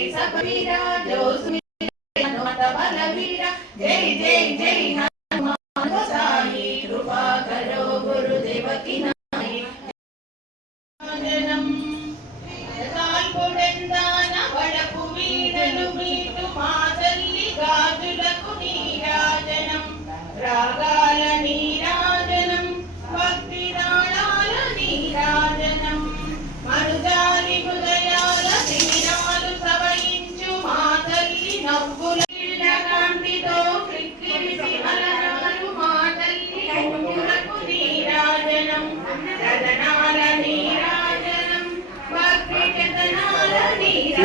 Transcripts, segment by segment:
జై సకవీర జో జై జై జై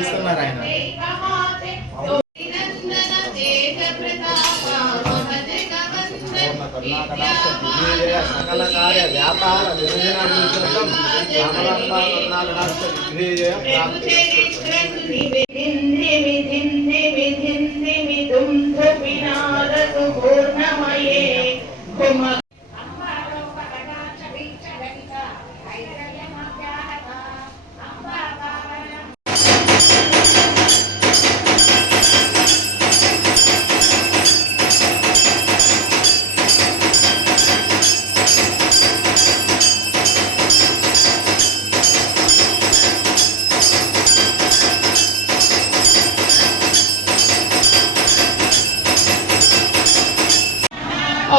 ఇస్తున్నారు ఆయన సకల కార్య వ్యాపార విభజన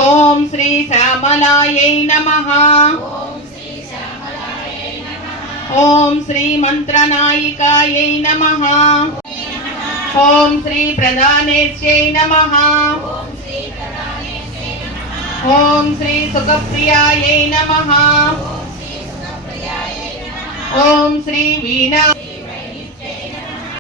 ओम श्री श्यामलाय नम ओम श्री मंत्रनायिकाय नम ओम श्री प्रधानेश नम ओम श्री सुखप्रियाय नम ओम श्री वीणा